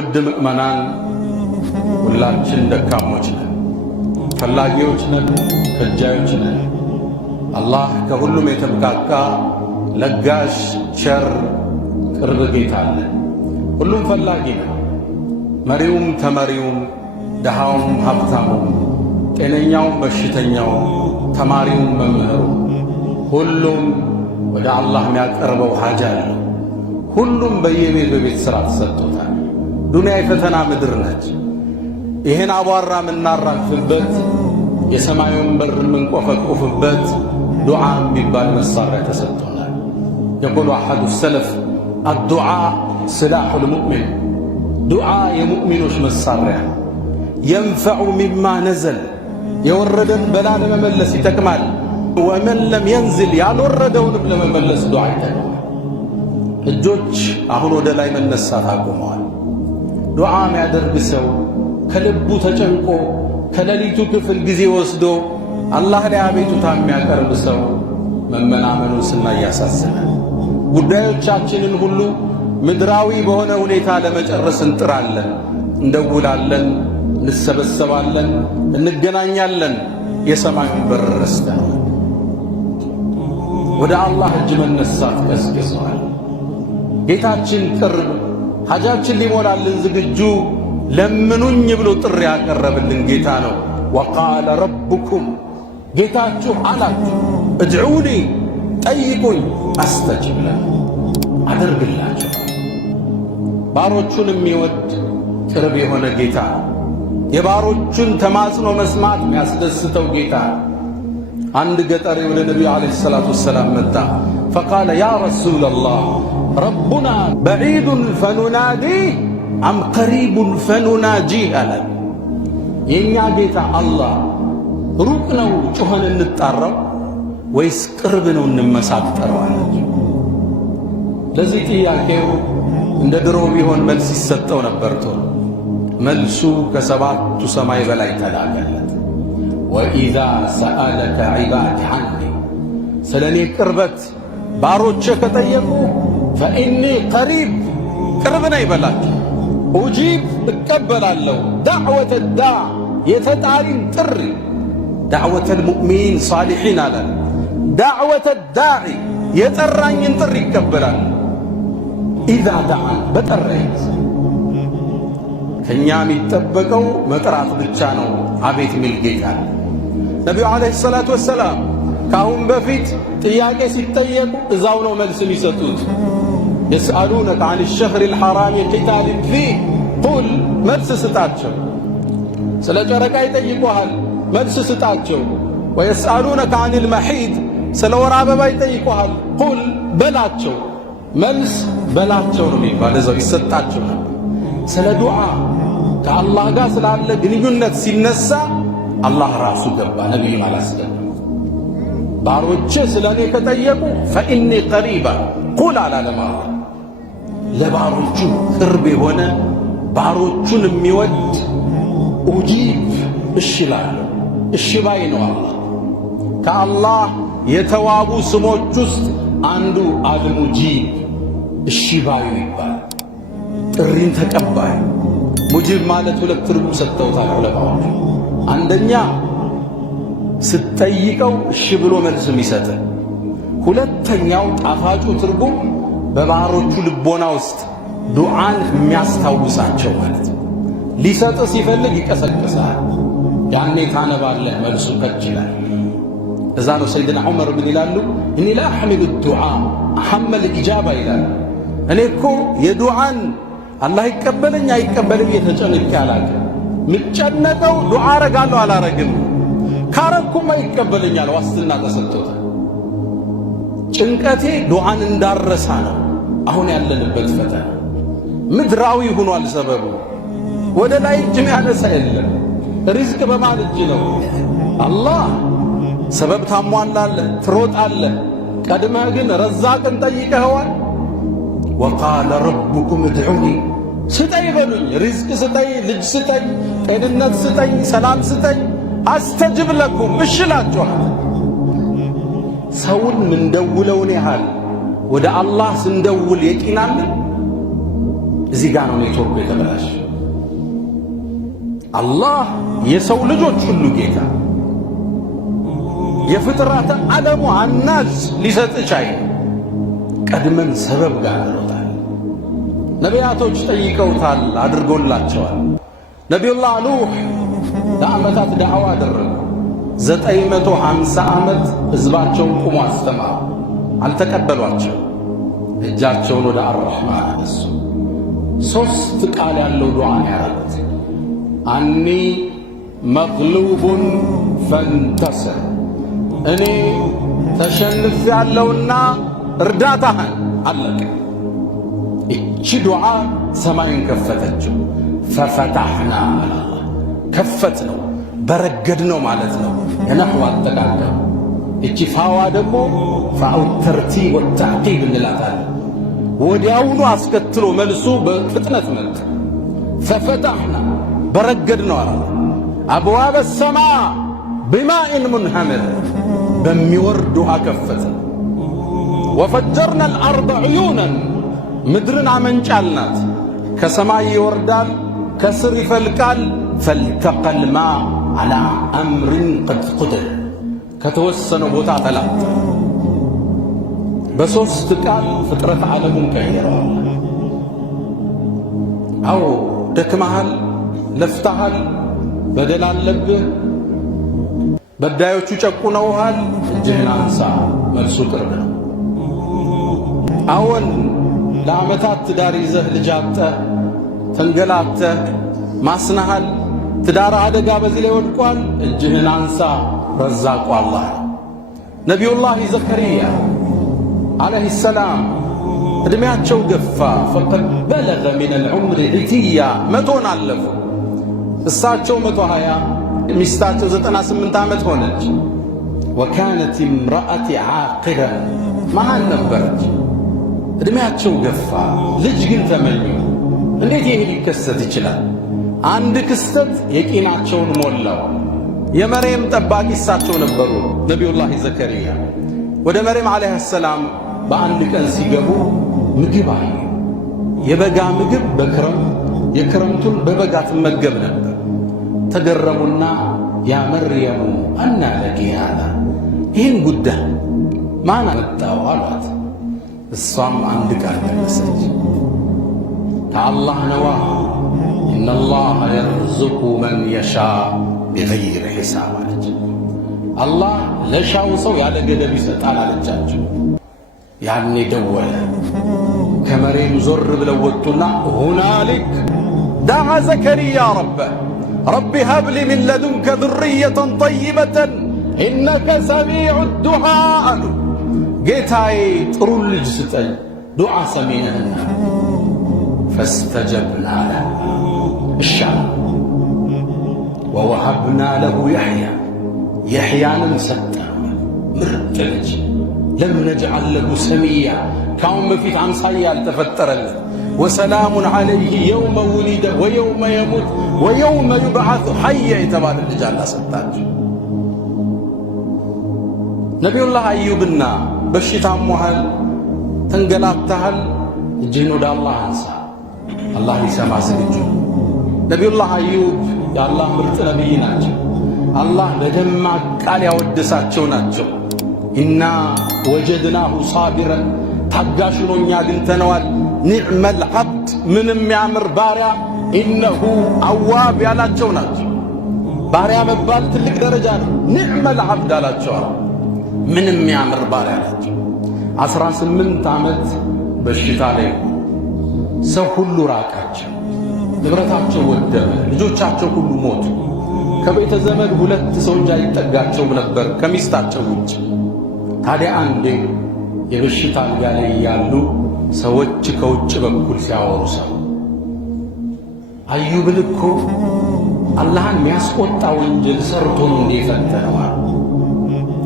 ውድ ምእመናን ሁላችን ደካሞች ነን፣ ፈላጊዎች ነን፣ ከጃዮች ነን። አላህ ከሁሉም የተብቃቃ ለጋሽ ቸር ቅርብ ጌታ አለ። ሁሉም ፈላጊ ነው። መሪውም ተመሪውም፣ ደሃውም ሀብታሙም፣ ጤነኛውም በሽተኛውም፣ ተማሪውም መምህሩ፣ ሁሉም ወደ አላህ የሚያቀርበው ሐጃ አለ። ሁሉም በቤት ሥራ ተሰጥቶታል። ዱንያ የፈተና ምድር ነች። ይህን አቧራ የምናራግፍበት የሰማዩን በር የምንቆፈቁፍበት ዱዓ የሚባል መሳሪያ ተሰጥቶናል። የቁሉ አሐዱ ሰለፍ አዱዓ ስላሑል ሙእሚን፣ ዱዓ የሙእሚኖች መሳሪያ። የንፈዑ ሚማ ነዘል፣ የወረደን በላ ለመመለስ ይጠቅማል። ወመን ለም የንዝል፣ ያልወረደውንም ለመመለስ ዱዓ ይጠቅማል። እጆች አሁን ወደ ላይ መነሳት አቁመዋል። ዱዓ የሚያደርግ ሰው ከልቡ ተጨንቆ ከሌሊቱ ክፍል ጊዜ ወስዶ አላህ ላይ አቤቱታ የሚያቀርብ ሰው መመናመኑን ስናይ ያሳዝናል። ጉዳዮቻችንን ሁሉ ምድራዊ በሆነ ሁኔታ ለመጨረስ እንጥራለን፣ እንደውላለን፣ እንሰበሰባለን፣ እንገናኛለን። የሰማዩን በር ረስተናል። ወደ አላህ እጅ መነሳት ቀስቅሰዋል። ጌታችን ቅርብ፣ ሐጃችን ሊሞላልን ዝግጁ፣ ለምኑኝ ብሎ ጥሪ ያቀረብልን ጌታ ነው። ወቃለ ረቡኩም፣ ጌታችሁ አላችሁ፣ እድዑኒ፣ ጠይቁኝ፣ አስተጅብ ለኩም፣ አደርግላችሁ። ባሮቹን የሚወድ ቅርብ የሆነ ጌታ፣ የባሮቹን ተማጽኖ መስማት የሚያስደስተው ጌታ። አንድ ገጠሬ ወደ ነቢዩ ዓለይሂ ሰላቱ ወሰላም መጣ። ፈቃለ ያ ረሱለላህ ረቡና በዒዱን ፈኑናዲህ አም ቀሪቡን ፈኑናጂህ አለ። የእኛ ጌታ አላህ ሩቅ ነው ጮኸን እንጣራው ወይስ ቅርብ ነው እንመሳጠረው አላቸው። ለዚህ ጥያቄው እንደ ድሮ ቢሆን መልስ ይሰጠው ነበር። ቶሎ መልሱ ከሰባቱ ሰማይ በላይ ተላከለት። ወኢዛ ሰአለከ ዒባዲ ዐኒ፣ ስለ እኔ ቅርበት ባሮቼ ከጠየቁ ፈኢኒ ቀሪብ፣ ቅርብ ነኝ በላቸው። ኡጂብ፣ እቀበላለሁ። ዳዕወተ ዳዕ፣ የተጣሪን ጥሪ። ዳዕወተል ሙእሚኒን ሳሊሒን አለ። ዳዕወተ ዳዒ፣ የጠራኝን ጥሪ ይቀበላል። ኢዛ ዳዓን፣ በጠራኝ። ከእኛ የሚጠበቀው መጥራት ብቻ ነው። አቤት ሚል ጌታ። ነቢዩ ዓለይሂ ሰላቱ ወሰላም ከአሁን በፊት ጥያቄ ሲጠየቁ እዛው ነው መልስ የሚሰጡት። የስአሉነከ ዐን ሸህሪ ልሐራም ቂታሊን ፊህ ቁል፣ መልስ ስጣቸው። ስለ ጨረቃ ይጠይቁሃል፣ መልስ ስጣቸው። ወየስአሉነከ ዐን ልመሒድ፣ ስለ ወር አበባ ይጠይቁሃል፣ ቁል፣ በላቸው። መልስ በላቸው ነው የሚባል፣ እዛው ይሰጣቸው ነበር። ስለ ዱዓ ከአላህ ጋር ስላለ ግንኙነት ሲነሳ አላህ ራሱ ገባ፣ ነቢይም አላስገባ። ባሮቼ ስለ እኔ ከጠየቁ ፈኢኒ ቀሪባ ቁል አላለማ። ለባሮቹ ቅርብ የሆነ ባሮቹን የሚወድ ኡጂብ፣ እሺ ላለሁ፣ እሺ ባይ ነው አላህ። ከአላህ የተዋቡ ስሞች ውስጥ አንዱ አልሙጂብ፣ እሺ ባዩ ይባላል። ጥሪን ተቀባይ። ሙጂብ ማለት ሁለት ትርጉም ሰጥተውታል ዑለማዎች። አንደኛ ስትጠይቀው እሺ ብሎ መልስ የሚሰጥ፣ ሁለተኛው ጣፋጩ ትርጉም በባሮቹ ልቦና ውስጥ ዱዓን የሚያስታውሳቸው ማለት ነው። ሊሰጥ ሲፈልግ ይቀሰቅሳል፣ ያኔ ታነባለህ፣ መልሱ ከች ይላል። እዛ ነው ሰይድና ዑመር ምን ይላሉ? እኒ ላ አሕሚሉ ዱዓ አሐመል ኢጃባ ይላሉ። እኔ እኮ የዱዓን አላህ ይቀበለኝ አይቀበልም የተጨነቄ አላውቅም። ምጨነቀው ዱዓ አረጋለሁ አላረግም፣ ካረኩም አይቀበለኛል፣ ዋስትና ተሰጥቶታል። ጭንቀቴ ዱዓን እንዳረሳ ነው። አሁን ያለንበት ፈተና ምድራዊ ሆኗል። ሰበቡ ወደ ላይ እጅ ያነሳ የለም። ሪዝቅ በማን እጅ ነው? አላህ ሰበብ ታሟላለህ፣ ትሮጣለህ። ቀድመህ ግን ረዛቅን ጠይቀኸዋል። ወቃለ ረቡኩም እድዑኒ፣ ስጠኝ በሉኝ፣ ሪዝቅ ስጠኝ፣ ልጅ ስጠኝ፣ ጤንነት ስጠኝ፣ ሰላም ስጠኝ፣ አስተጅብ ለኩም፣ እሽላችኋል። ሰውን ምንደውለውን ያህል ወደ አላህ ስንደውል የቂናለን። እዚህ ጋር ነው ኔትወርኩ የተበላሸ። አላህ የሰው ልጆች ሁሉ ጌታ፣ የፍጥረተ ዓለሙ አናዝ ሊሰጥ ቻይ። ቀድመን ሰበብ ጋር እንሮጣል። ነቢያቶች ጠይቀውታል፣ አድርጎላቸዋል። ነቢዩላህ ኑህ ለዓመታት ዳዕዋ አደረጉ። 950 ዓመት ሕዝባቸውን ቁሞ አስተማሩ። አልተቀበሏቸው። እጃቸውን ወደ አርረሕማን አነሱ። 3 ቃል ያለው ዱዓ ያረጉት። አኒ መግሉቡን ፈንተስር፣ እኔ ተሸንፍ ያለውና እርዳታህን። አለቀ። እቺ ዱዓ ሰማይን ከፈተችው። ፈፈታሕና ከፈት ነው በረገድ ነው ማለት ነው የነሕው አጠቃቀም። እቺ ፋዋ ደግሞ ፋው ተርቲብ ወተዕቂብ እንላታለን። ወዲያውኑ አስከትሎ መልሱ በፍጥነት መጣ። ፈፈታሕና በረገድ ነው አለ። አብዋበ ሰማ ቢማኢን ሙንሐምር፣ በሚወርድ ውሃ ከፈተ። ወፈጀርና አልአርض ዑዩነን፣ ምድርን አመንጫልናት። ከሰማይ ይወርዳል፣ ከስር ይፈልቃል። ፈልተቀል ማ ዓላ አምርን ቀድ ቁድር፣ ከተወሰነ ቦታ ተላጠ። በ3 ቃል ፍጥረት ዓለሙን ቀይረዋል። አዎ ደክመሃል፣ ለፍተሃል፣ በደል አለብህ፣ በዳዮቹ ጨቁነውሃል። እጅህን አንሳ፣ መልሱ ቅርብ ነው። አዎን ለዓመታት ትዳር ይዘህ ልጅ አጥተህ ተንገላተህ ማስናሃል። ትዳር አደጋ በዚህ ላይ ወድቋል። እጅህን አንሳ፣ ረዛቁ አላህ ነው። ነቢዩላህ ዘከርያ ዓለይሂ ሰላም ዕድሜያቸው ገፋ። ፈቀድ በለገ ሚነል ዑምሪ ዕትያ፣ 100ን አለፉ። እሳቸው 120፣ ሚስታቸው 98 ዓመት ሆነች። ወካነት እምረአቲ ዓቂራ፣ መሃን ነበረች። ዕድሜያቸው ገፋ፣ ልጅ ግን ተመኙ። እንዴት ይህ ሊከሰት ይችላል? አንድ ክስተት የቂናቸውን ሞላው። የመርየም ጠባቂ እሳቸው ነበሩ፣ ነቢዩላህ ዘከርያ። ወደ መርየም ዓለይሃ ሰላም በአንድ ቀን ሲገቡ ምግብ አዩ። የበጋ ምግብ በክረምት የክረምቱን በበጋ ትመገብ ነበር። ተገረሙና ያ መርየሙ አና ለኪ ሃዛ፣ ይህን ጉዳይ ማን አመጣው አሏት። እሷም አንድ ቃል መለሰች፣ ከአላህ ነዋ። ኢነላህ የርዙቁ መን የሻእ ቢገይሪ ሒሳብ አለች። አላህ ለሻው ሰው ያለ ገደብ ይሰጣል አለቻቸው። ያኔ ደወለ። ከመሬም ዞር ብለው ወጡና ሁናሊክ ደዓ ዘከርያ ረበህ ረቢ ሀብሊ ሚን ለዱንከ ذርየተን ጠይበተን ኢነከ ሰሚዑ ዱዓ አሉ። ጌታዬ ጥሩ ልጅ ስጠኝ፣ ዱዓ ሰሚ ነህና። ፈስተጀብና ለሁ እሻ ወወሀብና ለሁ ያሕያ፣ ያሕያንም ሰጠነው ምርጥ ልጅ። ለም ነጅዐል ለሁ ሰሚያ፣ ካሁን በፊት አምሳያ አልተፈጠረለት። ወሰላሙን ዐለይህ የውመ ውሊደ ወየውመ የሙት ወየውመ ዩብዓቱ ሐያ የተባለ ልጅ አላሰጣቸው። ነቢዩላህ አዩብና በሽታ ሞሃል፣ ተንገላታሃል፣ እጅህን ወደ አላህ አንሳ፣ አላህ ሊሰማ ዝግጁ። ነቢዩላህ አዩብ የአላህ ምርጥ ነቢይ ናቸው። አላህ በደማቅ ቃል ያወደሳቸው ናቸው። ኢና ወጀድናሁ ሳቢረን፣ ታጋሽ ሆኖ እኛ አግኝተነዋል። ኒዕመል ዐብድ፣ ምንም ያምር ባሪያ፣ ኢነሁ አዋብ ያላቸው ናቸው። ባሪያ መባል ትልቅ ደረጃ ነው። ኒዕመል ዐብድ አላቸው። ምንም ያምር ባሪያ ናቸው። 18 ዓመት በሽታ ላይ ሰው ሁሉ ራቃቸው፣ ንብረታቸው ወደመ፣ ልጆቻቸው ሁሉ ሞቱ። ከቤተ ዘመድ 2 ሰው እንጂ አይጠጋቸውም ነበር ከሚስታቸው ውጭ። ታዲያ አንዴ የበሽታ አልጋ ላይ ያሉ ሰዎች ከውጭ በኩል ሲያወሩ ሰው አዩብን እኮ አላህን የሚያስቆጣ ወንጀል ሰርቶ ነው እንዴ ፈተነዋል።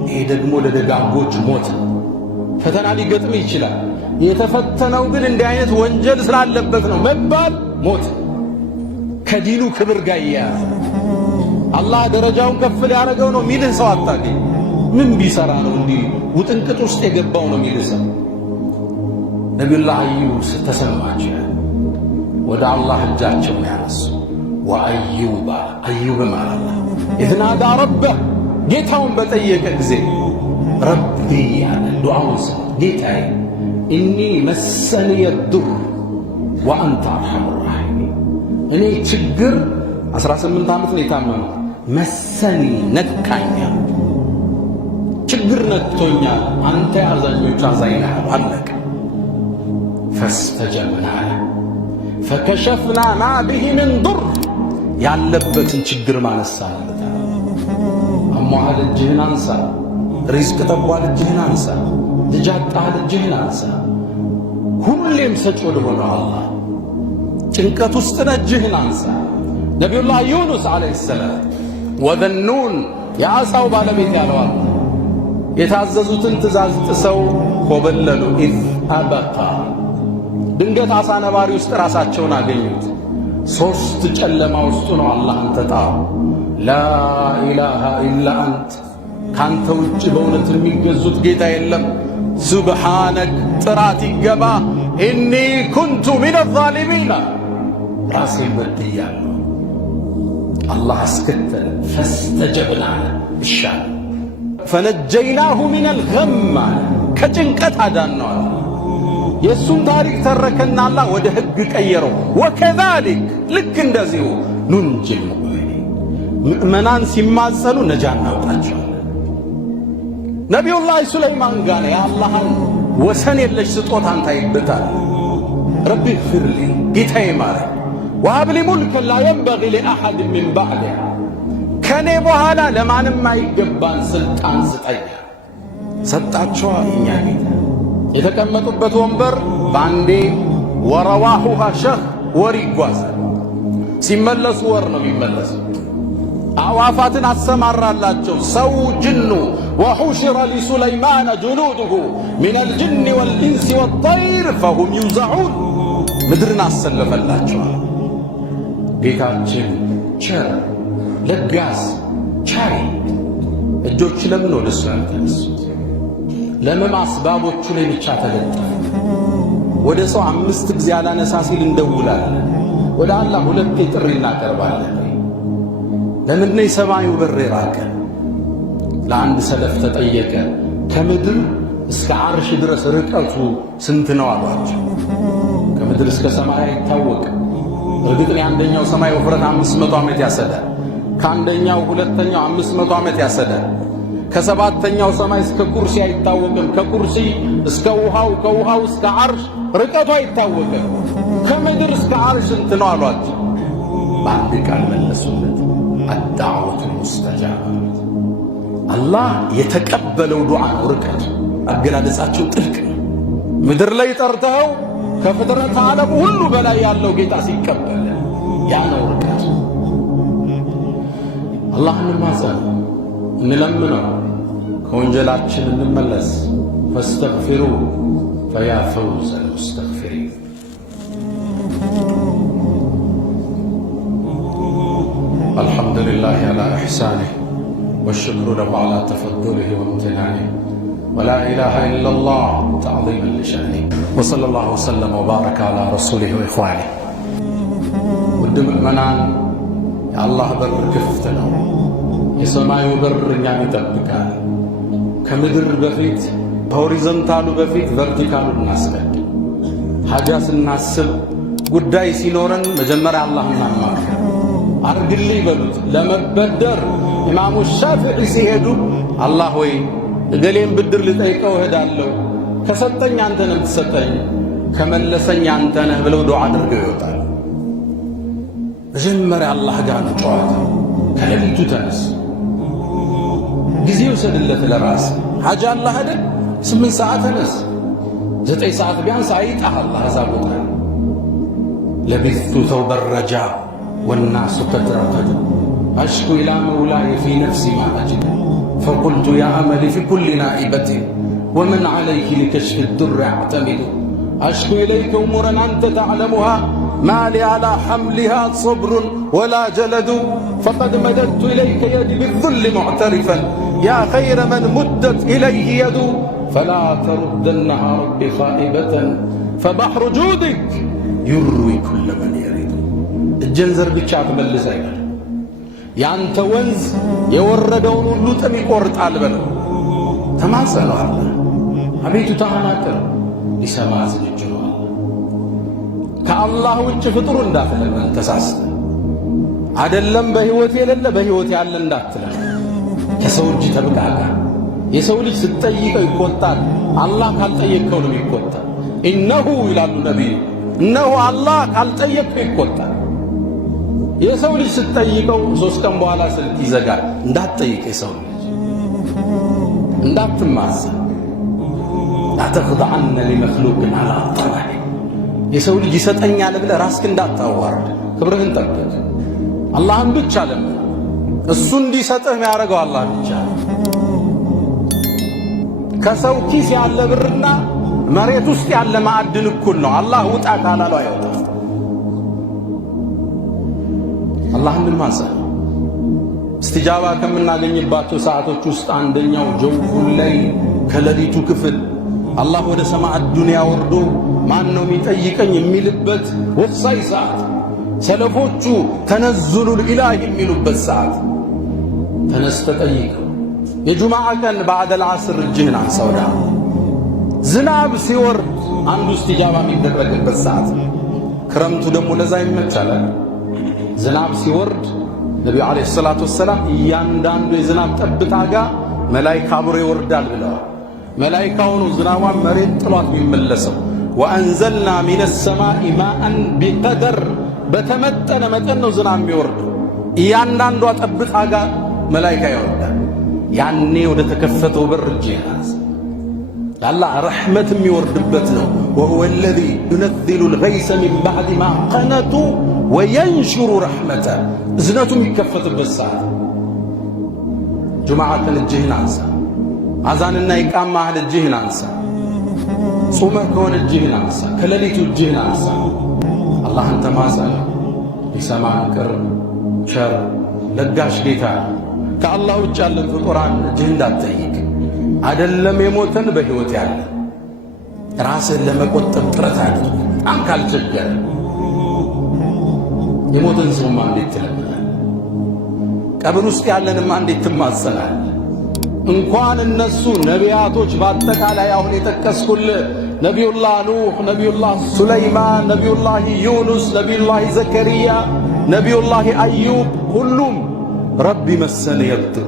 ይሄ ደግሞ ለደጋጎች ሞት ፈተና ሊገጥም ይችላል። የተፈተነው ግን እንዲህ አይነት ወንጀል ስላለበት ነው መባል ሞት ከዲኑ ክብር ጋር ይያያዝ። አላህ ደረጃውን ከፍ ሊያደርገው ነው ሚልህ ሰው አታገኝ። ምን ቢሰራ ነው እንዲህ ውጥንቅጥ ውስጥ የገባው ነው ሚልህ ሰው። ነቢዩላህ አዩብ ተሰማቸው። ወደ አላህ እጃቸውን ያነሱ። ወአዩባ አዩብም አለ ኢዝ ናዳ ረበህ ጌታውን በጠየቀ ጊዜ ረቢ አለ ዱዓውን ሰ ጌታዬ ኢኒ መሰኒየ ዱር ወአንተ አርሐሙ ራሒሚን እኔ ችግር 18 ዓመት ነው የታመመው። መሰኒ ነካኛ ችግር ነክቶኛል፣ አንተ አዛኞቹ አዛኝ ነህ አለቀ። ፈስተጀብና ፈከሸፍና ማ ቢሂ ምን ዱር ያለበትን ችግር ማነሳለት። አሟሃል እጅህን አንሳ፣ ሪዝቅ ጠቧል እጅህን አንሳ፣ ልጅ አጣሃል እጅህን አንሳ። ሁሌም ሰጪ ወደሆነው አላህ ጭንቀት ውስጥ ነህ እጅህን አንሳ። ነቢዩላህ ዩኑስ ዓለይሂ ሰላም ወዘኑን የዓሣው ባለቤት ያለው አላህ የታዘዙትን ትእዛዝ ጥሰው ኮበለሉ። ኢዝ አበቃ ድንገት ዓሣ ነባሪ ውስጥ ራሳቸውን አገኙት። ሦስት ጨለማ ውስጡ ነው አላህን ተጣሩ። ላኢላሃ ኢላ አንት ካንተ ውጭ በእውነት የሚገዙት ጌታ የለም። ሱብሓነክ ጥራት ይገባ። ኢኒ ኩንቱ ሚነ ዛሊሚን ራሴን በድያለሁ። አላህ አስከተለ ፈስተጀብና እሻል ፈነጀይናሁ ሚነል ገም ከጭንቀት አዳነዋል። የእሱን ታሪክ ተረከና አላህ ወደ ሕግ ቀየረው። ወከዛሊክ ልክ እንደዚሁ ኑንጂል ሙእሚኒን ምእመናን ሲማጸኑ ነጃ እናውጣቸዋለን። ነቢዩላህ ሱለይማን ጋር የአላህን ወሰን የለሽ ስጦታን ታይበታል። ረቢ ግፊርሊ ጌታዬ ማረኝ፣ ወሀብሊ ሙልከን ላ የንበጊ ሊአሐድ ሚን ባዕዲ ከኔ በኋላ ለማንም አይገባን ስልጣን ስጠኝ። ሰጣቸዋ እኛ ጌታ የተቀመጡበት ወንበር በአንዴ ወረዋሁሃ ሸህ ወር ይጓዛል። ሲመለሱ ወር ነው የሚመለሱ። አዕዋፋትን አሰማራላቸው ሰው ጅኑ ወሑሽረ ሊሱለይማነ ጁኑዱሁ ሚነል ጅኒ ወልኢንሲ ወጠይር ፈሁም ዩዘዑን ምድርን አሰለፈላቸዋል። ጌታችን ቸር ለጋስ ቻይ እጆች ለምን ወደ እሱ ያልተነሱት? ለምን አስባቦቹ ላይ ብቻ ተለጠፉ? ወደ ሰው 5 ጊዜ አላነሳ ሲል እንደውላለን፣ ወደ አላህ 2 ጥሪ እናቀርባለን። ለምንድን ነው የሰማዩ በር የራቀ? ለአንድ ሰለፍ ተጠየቀ፣ ከምድር እስከ ዓርሽ ድረስ ርቀቱ ስንት ነው አሏቸው። ከምድር እስከ ሰማይ አይታወቅም። እርግጥ የአንደኛው ሰማይ ውፍረት 500 ዓመት ያሰዳል። ከአንደኛው ሁለተኛው 500 ዓመት ያሰዳል። ከሰባተኛው ሰማይ እስከ ኩርሲ አይታወቅም። ከኩርሲ እስከ ውሃው፣ ከውሃው እስከ ዓርሽ ርቀቱ አይታወቅም። ከምድር እስከ ዓርሽ ስንት ነው አሏቸው። በአንድ ቃል መለሱለት፣ አዳዕወቱ ሙስተጃባ። አላህ የተቀበለው ዱዓ ነው ርቀቱ። አገላለጻቸው ጥልቅ ነው። ምድር ላይ ጠርተኸው ከፍጥረት ዓለም ሁሉ በላይ ያለው ጌታ ሲቀበል ያ ነው ርቀቱ። አላህን ማዘን እንለምነው፣ ከወንጀላችን እንመለስ። ፈስተግፊሩ ፈያ ፈውዘል ሙስተግፊሪን። አልሐምዱሊላህ ዐላ ኢሕሳኒህ ወሽክሩ ለሁ ዐላ ተፈዱሊህ ወምትናኒህ ወላ ኢላሃ ኢለላህ ተዕዚመን ሊሸእኒህ ወሰለላሁ ወሰለም ወባረከ ዐላ ረሱሊህ ወኢኽዋኒህ። ውድ ምእመናን የአላህ በር ክፍት ነው። የሰማዩ በር እኛን ይጠብቃል። ከምድር በፊት በሆሪዞንታሉ በፊት ቨርቲካሉን እናስቀድም። ሐጃ ስናስብ ጉዳይ ሲኖረን መጀመሪያ አላህ እናማክር። አርግልኝ በሉት። ለመበደር ኢማሙ ሻፊዒ ሲሄዱ አላህ ሆይ እገሌን ብድር ልጠይቀው እሄዳለሁ፣ ከሰጠኝ አንተ ነህ የምትሰጠኝ፣ ከመለሰኝ አንተ ነህ ብለው ዱዓ አድርገው ይወጣል። መጀመሪያ አላህ ጋር ነው ጨዋታ። ከሌሊቱ ተነስ፣ ጊዜ ውሰድለት ለራስ። ሐጃ አላህ አይደል 8 ሰዓት ተነስ፣ 9 ሰዓት ቢያንስ አይጣህ አላህ እዛ ቦታ። ለቢቱ ተውበ ረጃ ወናሱ ከተረከዱ አሽኩ ኢላ መውላየ ፊ ነፍሲ ማ አጅድ ፈቁልቱ ያ አመሊ ፊ ኩሊ ናኢበትን ወመን ዓለይኪ ሊከሽፊ ዱር አዕተሚዱ አሽኩ ኢለይከ እሙረን አንተ ተዕለሙሃ ما لي على حملها صبر ولا جلد فقد مددت إليك يدي بالذل معترفا يا خير من مدت إليه يد فلا تردنها ربي خائبة فبحر جودك ዩርዊ ኩለ መን የሪዱ እጅን ዘርግቻ ትመልስ አይበል ያንተ ወንዝ የወረደውን ሁሉ ጥም ይቆርጣል በለው። ተማጸነው አላህ አቤቱታህን አቅርብ ሊሰማ ዝግጁ ነው። ከአላህ ውጭ ፍጡር እንዳትለምን ተሳስተ አይደለም በሕይወት የሌለ በሕይወት ያለ እንዳትለምን ከሰው እጅ ተብቃቃ። የሰው ልጅ ስትጠይቀው ይቆጣል፣ አላህ ካልጠየቀው ነው ይቆጣል። ኢነሁ ይላሉ ነቢዩ እነሆ አላህ ካልጠየቀው ይቆጣል። የሰው ልጅ ስትጠይቀው 3 ቀን በኋላ ስልክ ይዘጋል። እንዳትጠይቅ የሰው ልጅ እንዳትማጸን አተኽضعن لمخلوق على طمع የሰው ልጅ ይሰጠኛል ብለህ ራስህን እንዳታዋርድ ክብርህን ጠብቅ። አላህን ብቻ ለምን እሱ እንዲሰጥህ የሚያደርገው አላህ ብቻ። ከሰው ኪስ ያለ ብርና መሬት ውስጥ ያለ ማዕድን እኩል ነው። አላህ ውጣ ካላለው አይወጣም። አላህን ማዘን እስትጃባ ከምናገኝባቸው ሰዓቶች ውስጥ አንደኛው ጀውፉል ላይ ከሌሊቱ ክፍል አላህ ወደ ሰማዕ ዱንያ ወርዶ ማን ነው የሚጠይቀኝ የሚልበት ወሳኝ ሰዓት፣ ሰለፎቹ ተነዙሉል ኢላህ የሚሉበት ሰዓት። ተነስተ ጠይቀው። የጁምዓ ቀን ባዕደል ዐስር እጅህን አንሳ ወደ ዝናብ ሲወርድ አንዱ እስትጃባ የሚደረግበት ሰዓት። ክረምቱ ደግሞ ለዛ ይመቻል። ዝናብ ሲወርድ ነቢዩ ዓለይሂ ሰላቱ ወሰላም እያንዳንዱ የዝናብ ጠብታ ጋር መላኢካ አብሮ ይወርዳል ብለዋል። መላኢካው ነው ዝናቧን መሬት ጥሏት የሚመለሰው። ወአንዘልና ሚነ ሰማኢ ማአን ቢቀደር በተመጠነ መጠን ነው ዝናብ የሚወርደው። እያንዳንዷ ጠብታ ጋር መላኢካ ይወርዳል። ያኔ ወደ ተከፈተው በር እጅ ያዝ ለአላህ ረሕመት የሚወርድበት ነው። ወሁወ አለዚ ዩነዚሉ ልገይሰ ሚን ባዕድ ማ ቀነቱ ወየንሽሩ ረሕመተ እዝነቱ የሚከፈትበት ሰዓት። ጁምዓ ቀን እጅህን አንሳ። አዛንና ኢቃማ ማህል እጅህን አንሳ። ጾመህ ከሆነ እጅህን አንሳ። ከሌሊቱ እጅህን አንሳ። አላህን ተማጸን። ሊሰማን ቅርብ ቸር ለጋሽ ጌታ። ከአላህ ውጭ ያለን ፍጡራን እጅህ እንዳትጠይቅ። አይደለም የሞተን በሕይወት ያለ ራስህን ለመቆጠብ ጥረት አድርግ። በጣም ካልቸገረ የሞተን ሰውማ እንዴት ትለምናለህ? ቀብር ውስጥ ያለንማ እንዴት ትማጸናለህ? እንኳን እነሱ ነቢያቶች በአጠቃላይ አሁን የጠቀስኩልህ ነቢዩላህ ኑህ፣ ነቢዩላህ ሱለይማን፣ ነቢዩላህ ዩኑስ፣ ነቢዩላህ ዘከርያ፣ ነቢዩላህ አዩብ ሁሉም ረቢ መሰለ የድር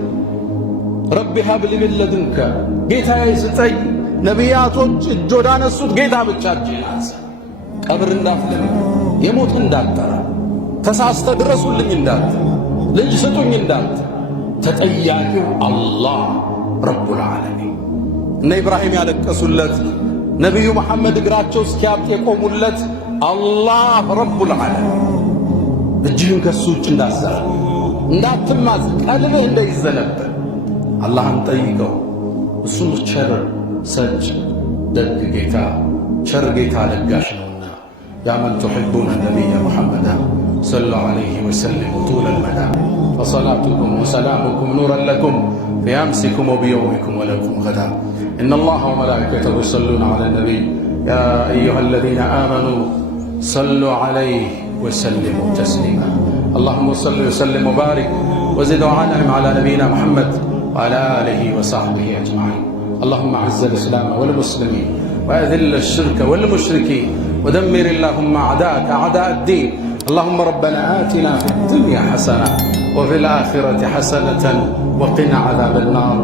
ረቢ ሀብል ሚን ለዱንከ ጌታዬ ስጠኝ። ነቢያቶች እጅ ወዳነሱት ጌታ ብቻ እጅህን አንሳ። ቀብር እንዳትለምን፣ የሞት እንዳትጠራ፣ ተሳስተ ድረሱልኝ እንዳትል፣ ልጅ ስጡኝ እንዳትል። ተጠያቂው አላህ ረቡል ዓለሚን። እነ ኢብራሂም ያለቀሱለት፣ ነቢዩ መሐመድ እግራቸው እስኪያብጥ የቆሙለት አላህ ረቡል ዓለሚን። እጅህን ከሱ ውጭ እንዳትዘራ፣ እንዳትማዝ፣ ቀልብህ እንዳይዘነበት አላህን ጠይቀው። እሱም ቸር ሰጭ ደግ ጌታ ቸር ጌታ ለጋሽ ነውና። ያ መን ቱሒቡነ ነቢየ ሙሐመዳ ሰሉ ዐለይሂ ወሰሊሙ ጡለል መዳ ፈሰላቱኩም ወሰላሙኩም ኑረን ለኩም ፊ አምሲኩም ወቢየውሚኩም ወለኩም ገዳ ኢነ አላህ ወመላኢከተሁ ዩሰሉነ ዐለ ነቢይ ያ አዩሃ አለዚነ አመኑ ሰሉ ዐለይሂ ወሰሊሙ ተስሊማ አላሁመ ሰሊ ወሰሊም ወባሪክ ወዚድ ወአንዕም ዐላ ነቢይና ሙሐመድ وعلى آله وصحبه أجمعين. اللهم أعز الإسلام والمسلمين وأذل الشرك والمشركين ودمر اللهم أعداءك أعداء الدين. اللهم ربنا آتنا في الدنيا حسنة وفي الآخرة حسنة وقنا عذاب النار.